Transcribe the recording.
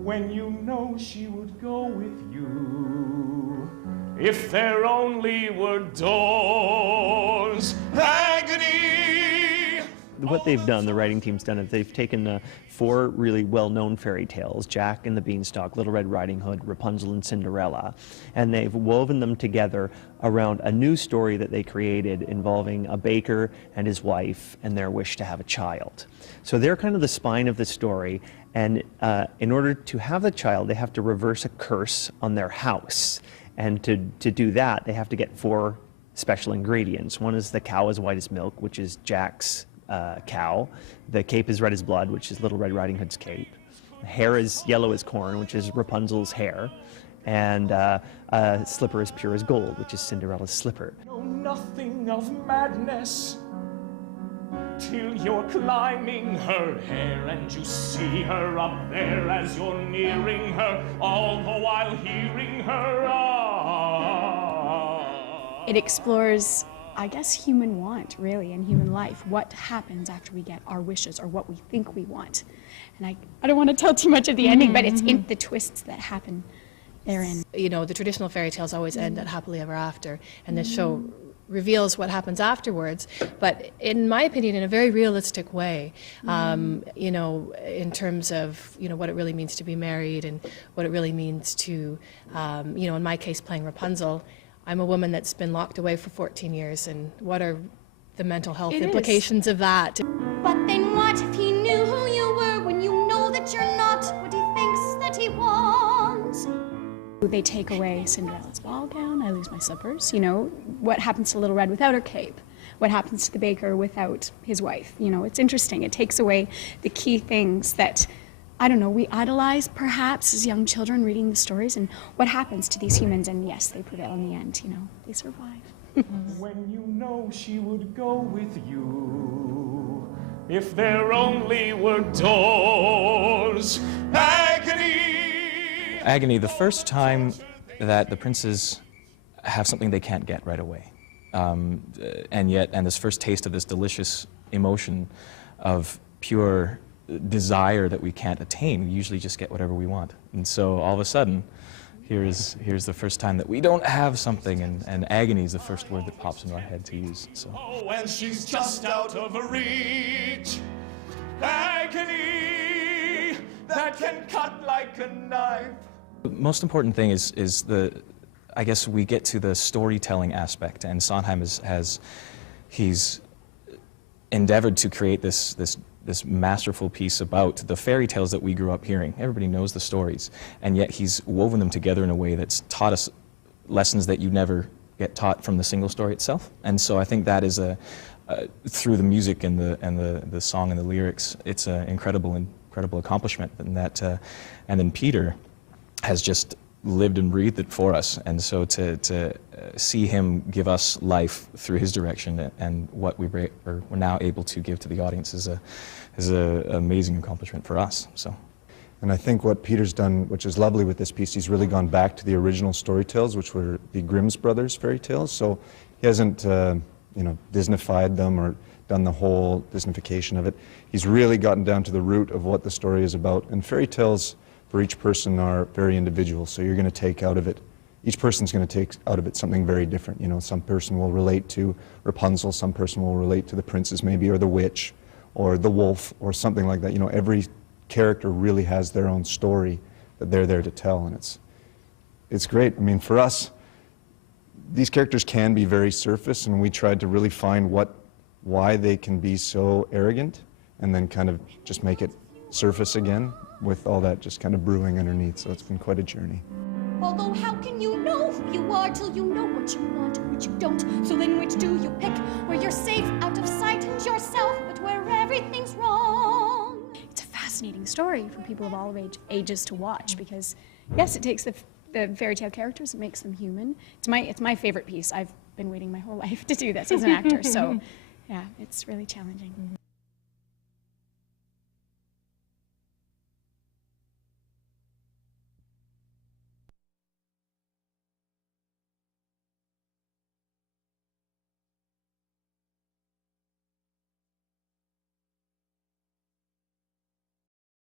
when you know she would go with you. If there only were doors, agony. What they've done, the writing team's done, is they've taken 4 really well-known fairy tales, Jack and the Beanstalk, Little Red Riding Hood, Rapunzel and Cinderella, and they've woven them together around a new story that they created involving a baker and his wife and their wish to have a child. So they're kind of the spine of the story, and in order to have the child, they have to reverse a curse on their house. And to do that, they have to get 4 special ingredients. One is the cow as white as milk, which is Jack's cow. The cape is red as blood, which is Little Red Riding Hood's cape. Hair is yellow as corn, which is Rapunzel's hair. And a slipper is pure as gold, which is Cinderella's slipper. Know nothing of madness till you're climbing her hair and you see her up there as you're nearing her, all the while hearing her. It explores, I guess, human want, really, and human life. What happens after we get our wishes or what we think we want. And I don't want to tell too much of the ending, but it's in the twists that happen therein. You know, the traditional fairy tales always end at happily ever after, and this show reveals what happens afterwards, but in my opinion, in a very realistic way, you know, in terms of, you know, what it really means to be married and what it really means to, you know, in my case, playing Rapunzel, I'm a woman that's been locked away for 14 years, and what are the mental health implications of that? But then what if he knew who you were when you know that you're not what he thinks that he wants? They take away Cinderella's ball gown, I lose my slippers, you know. What happens to Little Red without her cape? What happens to the baker without his wife? You know, it's interesting. It takes away the key things that, I don't know, we idolize perhaps as young children reading the stories, and what happens to these humans, and yes, they prevail in the end, you know, they survive. When you know she would go with you, if there only were doors, agony. Agony, the first time that the princes have something they can't get right away. And this first taste of this delicious emotion of pure desire that we can't attain. We usually just get whatever we want. And so all of a sudden, here's the first time that we don't have something, and agony is the first word that pops into our head to use. So. Oh, and she's just out of reach. Agony that can cut like a knife. The most important thing is I guess we get to the storytelling aspect, and Sondheim he's endeavored to create this masterful piece about the fairy tales that we grew up hearing. Everybody knows the stories, and yet he's woven them together in a way that's taught us lessons that you never get taught from the single story itself. And so I think that is through the music and the song and the lyrics, it's an incredible accomplishment, and and then Peter has just lived and breathed it for us, and so to see him give us life through his direction and what we're now able to give to the audience is an amazing accomplishment for us. So. And I think what Peter's done, which is lovely with this piece, he's really gone back to the original story tales, which were the Grimm's brothers fairy tales. So he hasn't, you know, Disneyfied them or done the whole Disneyfication of it. He's really gotten down to the root of what the story is about. And fairy tales for each person are very individual. So you're going to take out of it, each person's going to take out of it something very different. You know, some person will relate to Rapunzel, some person will relate to the princess maybe, or the witch, or the wolf, or something like that. You know, every character really has their own story that they're there to tell, and it's great. I mean, for us, these characters can be very surface, and we tried to really find why they can be so arrogant, and then kind of just make it surface again with all that just kind of brewing underneath. So it's been quite a journey. Although how can you know who you are till you know what you want and what you don't? So then which do you pick? Where you're safe out of sight and yourself, but where everything's wrong? It's a fascinating story for people of all ages to watch, because yes, it takes the fairy tale characters and makes them human. It's my favorite piece. I've been waiting my whole life to do this as an actor, so yeah, it's really challenging.